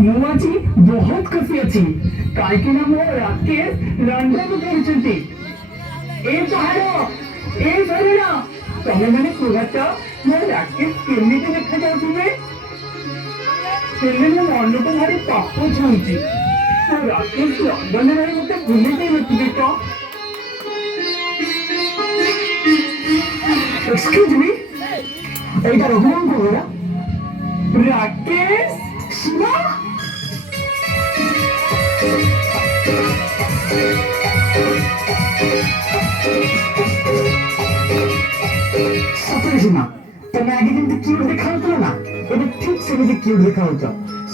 ମୁଁ ଆଜି ବହୁତ ଖୁସି ଅଛି କାହିଁକି ନା ମୋ ରାକେଶ ଲଣ୍ଡନ ପଢୁଛନ୍ତି। ଏ ପାହାଡ ଏ ଝରଣା ତମେ ମାନେ କୁହ ତ ମୋ ରାକେଶ କେମିତି ଦେଖାଯାଉଥିବେ? ହେଲେ ମୋ ମନକୁ ଭାରି ପାପ ଛୁଇଁଛି। ମୋ ରାକେଶ ଲଣ୍ଡନରେ ରହି ମତେ ଭୁଲି ଯାଇନଥିବେ ତ? ଏକ୍ସକ୍ୟୁଜ ମି, এইটা রঘুনাথ ঘোড়া রাকেশ শিবা। ସତରେ ସୀମା, ତମେ ଆଗେ ଯେମିତି କ୍ୟୁଟ୍ ଦେଖାଉଥିଲ ନା ଏବେ ଠିକ୍ ସେମିତି କ୍ୟୁଟ୍ ଦେଖାଉଛ।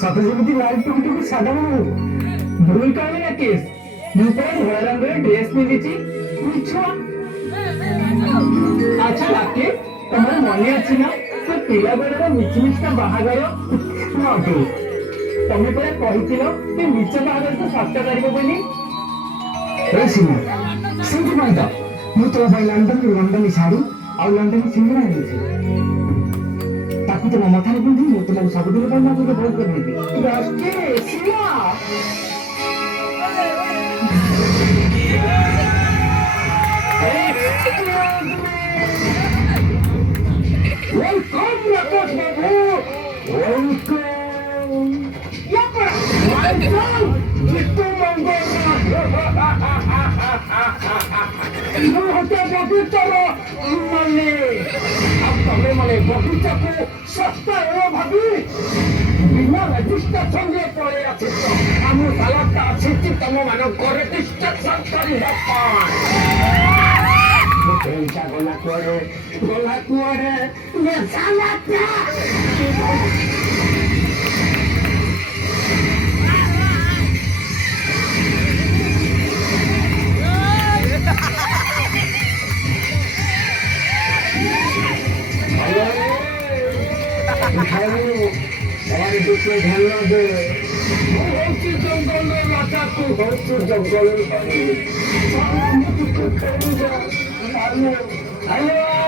ସତେ ଯେମିତି ଲାଇଟ୍ ଟୁକୁ ଟୁକୁ ସାଧାରଣ ହଉ। ଭୁଲ କହିଲେ ରାକେଶ, ମୁଁ ପରା ଧଳା ରଙ୍ଗର ଡ୍ରେସ୍ ପିନ୍ଧିଛି। ମିଛ। ଆଚ୍ଛା ରାକେଶ, ତମର ମନେ ଅଛି ନା ସେ ପିଲାବେଳର ମିଛମିଛା ବାହାଘର? ନଟୁ, ତମେ ପରା କହିଥିଲ ଯେ ମିଛ ବାହାଘରକୁ ସତ କରିବ ବୋଲି। ଏ ସୀମା, ସେଇଥିପାଇଁ ତ ମୁଁ ତୋ ପାଇଁ ଲଣ୍ଡନୀ ଶାଢୀ ଆଉ ଲଣ୍ଡନୀ ସିନ୍ଦୁର ଆଣିଛି। ତାକୁ ତମ ମଥାରେ ପିନ୍ଧି ମୁଁ ତୁମକୁ ସବୁଦିନ ପାଇଁ ମାଗୁରେ ଭୋଗ କରିନେବି। ରାକେଶ ସୀମା। Welcome, Rakesh Babu. Welcome. Welcome. Jitu Mangona. ମୁଁ ହତେ ବଗିଚାର ମାନେ ଆଉ ତମେ ମାନେ ବଗିଚାକୁ ଶସ୍ତା ହେବ ଭାବି ବିନା ରେଜିଷ୍ଟ୍ରେସନରେ ପଳେଇ ଆସିଛ। ଆମ ସାଲାଡ଼ଟା ଆସିଛି ତମ ମାନଙ୍କର ରେଜିଷ୍ଟ୍ରେସନ କରିବା ପାଇଁ। ପଇସା ଗଲା କୁଆଡେ ସାଲାଡ଼ଟା। সবাই দুটো ধ্যান দে। হচ্ছে জঙ্গলের রাজা, তুই হচ্ছে জঙ্গলের হ্যালো।